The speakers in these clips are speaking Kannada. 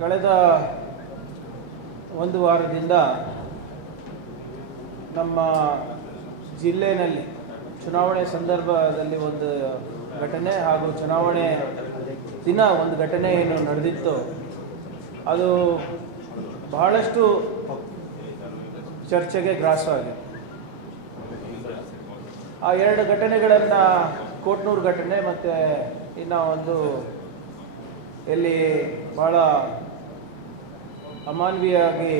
ಕಳೆದ ಒಂದು ವಾರದಿಂದ ನಮ್ಮ ಜಿಲ್ಲೆಯಲ್ಲಿ ಚುನಾವಣೆ ಸಂದರ್ಭದಲ್ಲಿ ಒಂದು ಘಟನೆ ಹಾಗೂ ಚುನಾವಣೆ ದಿನ ಒಂದು ಘಟನೆ ಏನು ನಡೆದಿತ್ತು, ಅದು ಬಹಳಷ್ಟು ಚರ್ಚೆಗೆ ಗ್ರಾಸವಾಗಿದೆ ಆ ಎರಡು ಘಟನೆಗಳನ್ನು ಕೋಟ್ನೂರು ಘಟನೆ ಮತ್ತು ಇನ್ನು ಒಂದು ಎಲ್ಲಿ ಭಾಳ ಅಮಾನವೀಯವಾಗಿ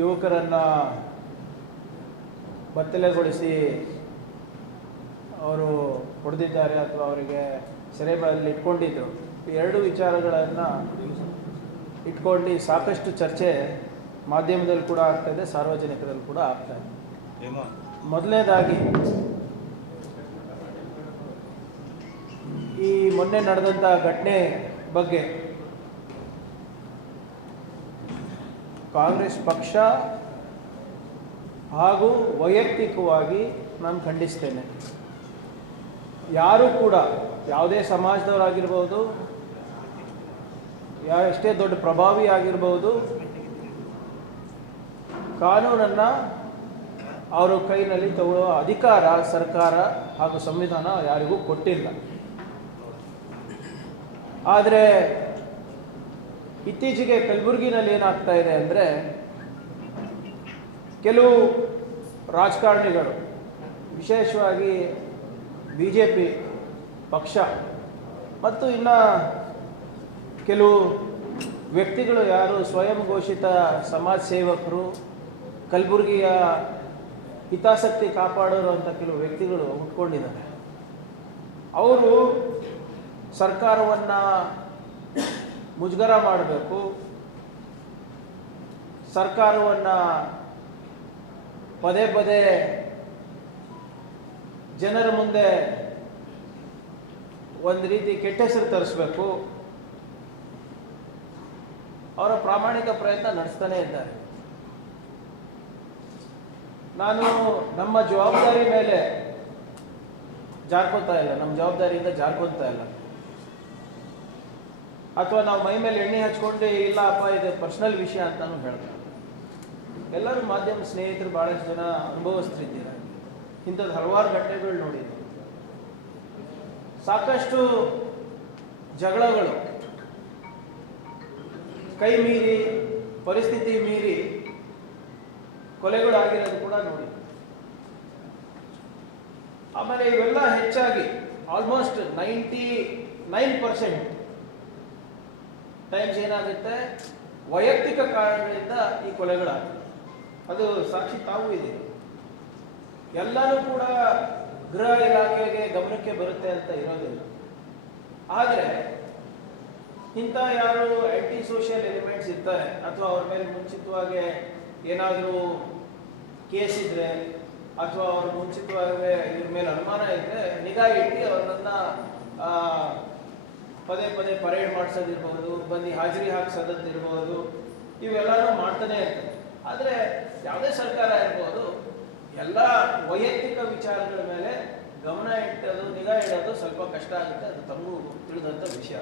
ಯುವಕರನ್ನು ಬತ್ತಲೆಗೊಳಿಸಿ ಅವರು ಹೊಡೆದಿದ್ದಾರೆ ಅಥವಾ ಅವರಿಗೆ ಸೆರೆಮನೆಯಲ್ಲಿ ಇಟ್ಕೊಂಡಿದ್ದರು ಎರಡು ವಿಚಾರಗಳನ್ನು ಇಟ್ಕೊಂಡು ಸಾಕಷ್ಟು ಚರ್ಚೆ ಮಾಧ್ಯಮದಲ್ಲಿ ಕೂಡ ಆಗ್ತಾಯಿದೆ ಸಾರ್ವಜನಿಕರಲ್ಲಿ ಕೂಡ ಆಗ್ತಾ ಇದೆ. ಮೊದಲನೇದಾಗಿ ಈ ಮೊನ್ನೆ ನಡೆದಂಥ ಘಟನೆ ಬಗ್ಗೆ ಕಾಂಗ್ರೆಸ್ ಪಕ್ಷ ಹಾಗೂ ವೈಯಕ್ತಿಕವಾಗಿ ನಾನು ಖಂಡಿಸ್ತೇನೆ. ಯಾರು ಕೂಡ ಯಾವುದೇ ಸಮಾಜದವರಾಗಿರ್ಬೋದು, ಯಾ ಎಷ್ಟೇ ದೊಡ್ಡ ಪ್ರಭಾವಿ ಆಗಿರ್ಬೋದು, ಕಾನೂನನ್ನು ಅವರ ಕೈನಲ್ಲಿ ತಗೊಳ್ಳುವ ಅಧಿಕಾರ ಸರ್ಕಾರ ಹಾಗೂ ಸಂವಿಧಾನ ಯಾರಿಗೂ ಕೊಟ್ಟಿಲ್ಲ. ಆದರೆ ಇತ್ತೀಚೆಗೆ ಕಲಬುರಗಿನಲ್ಲಿ ಏನಾಗ್ತಾ ಇದೆ ಅಂದರೆ ಕೆಲವು ರಾಜಕಾರಣಿಗಳು, ವಿಶೇಷವಾಗಿ ಬಿ ಜೆ ಪಿ ಪಕ್ಷ ಮತ್ತು ಇನ್ನು ಕೆಲವು ವ್ಯಕ್ತಿಗಳು ಯಾರು ಸ್ವಯಂ ಘೋಷಿತ ಸಮಾಜ ಸೇವಕರು, ಕಲಬುರಗಿಯ ಹಿತಾಸಕ್ತಿ ಕಾಪಾಡೋರು ಅಂತ ಕೆಲವು ವ್ಯಕ್ತಿಗಳು ಹುಟ್ಕೊಂಡಿದ್ದಾರೆ ಅವರು ಸರ್ಕಾರವನ್ನು ಮುಜುಗರ ಮಾಡಬೇಕು. ಸರ್ಕಾರವನ್ನು ಪದೇ ಪದೇ ಜನರ ಮುಂದೆ ಒಂದು ರೀತಿ ಕೆಟ್ಟ ಹೆಸರು ತರಿಸ್ಬೇಕು. ಅವರ ಪ್ರಾಮಾಣಿಕ ಪ್ರಯತ್ನ ನಡೆಸ್ತಾನೆ ಇದ್ದಾರೆ. ನಾನು ನಮ್ಮ ಜವಾಬ್ದಾರಿ ಮೇಲೆ ಜಾರ್ಕೊತಾ ಇಲ್ಲ. ನಮ್ಮ ಜವಾಬ್ದಾರಿಯಿಂದ ಜಾರ್ಕೊತಾ ಇಲ್ಲ. ಅಥವಾ ನಾವು ಮೈ ಮೇಲೆ ಎಣ್ಣೆ ಹಚ್ಕೊಂಡೆ ಇಲ್ಲ, ಅಪ್ಪ, ಇದು ಪರ್ಸನಲ್ ವಿಷಯ ಅಂತಾನು ಹೇಳ್ತಾರೆ. ಎಲ್ಲರೂ ಮಾಧ್ಯಮ ಸ್ನೇಹಿತರು ಭಾಳಷ್ಟು ಜನ ಅನುಭವಿಸ್ತಿದ್ದೀರ ಇಂಥದ್ದು ಹಲವಾರು ಘಟನೆಗಳು ನೋಡಿದ್ದೀವಿ ಸಾಕಷ್ಟು ಜಗಳಗಳು. ಕೈ ಮೀರಿ, ಪರಿಸ್ಥಿತಿ ಮೀರಿ ಕೊಲೆಗಳು ಆಗಿರೋದು ಕೂಡ ನೋಡಿ. ಆಮೇಲೆ ಇವೆಲ್ಲ ಹೆಚ್ಚಾಗಿ almost ninety nine percent times ಏನಾಗುತ್ತೆ? ವೈಯಕ್ತಿಕ ಕಾರಣಗಳಿಂದ ಈ ಕೊಲೆಗಳಾಗ್ತವೆ. ಅದು ಸಾಕ್ಷಿ ತಾವು ಇದೆ. ಎಲ್ಲನೂ ಕೂಡ ಗೃಹ ಇಲಾಖೆಗೆ ಗಮನಕ್ಕೆ ಬರುತ್ತೆ ಅಂತ ಇರೋದಿಲ್ಲ. ಆದರೆ ಇಂಥ ಯಾರು ಆಂಟಿ ಸೋಷಿಯಲ್ ಎಲಿಮೆಂಟ್ಸ್ ಇರ್ತಾರೆ, ಅಥವಾ ಅವ್ರ ಮೇಲೆ ಮುಂಚಿತವಾಗಿ ಏನಾದರೂ ಕೇಸ್ ಇದ್ರೆ, ಅಥವಾ ಅವ್ರ ಮುಂಚಿತವಾಗಿ ಇದ್ರ ಮೇಲೆ ಅನುಮಾನ ಇದ್ರೆ ನಿಗಾ ಇಟ್ಟು ಅವ್ರನ್ನ ಪದೇ ಪದೇ ಪರೇಡ್ ಮಾಡಿಸೋದಿರ್ಬೋದು, ಬನ್ನಿ ಹಾಜರಿ ಹಾಕ್ಸೋದಿರ್ಬೋದು ಇವೆಲ್ಲನೂ ಮಾಡ್ತಾನೆ ಇರ್ತದೆ. ಆದರೆ ಯಾವುದೇ ಸರ್ಕಾರ ಇರ್ಬೋದು, ಎಲ್ಲ ವೈಯಕ್ತಿಕ ವಿಚಾರಗಳ ಮೇಲೆ ಗಮನ ಇಟ್ಟೋದು, ನಿಗಾ ಇಡೋದು ಸ್ವಲ್ಪ ಕಷ್ಟ ಆಗುತ್ತೆ, ಅದು ತಮಗೂ ತಿಳಿದಂಥ ವಿಷಯ.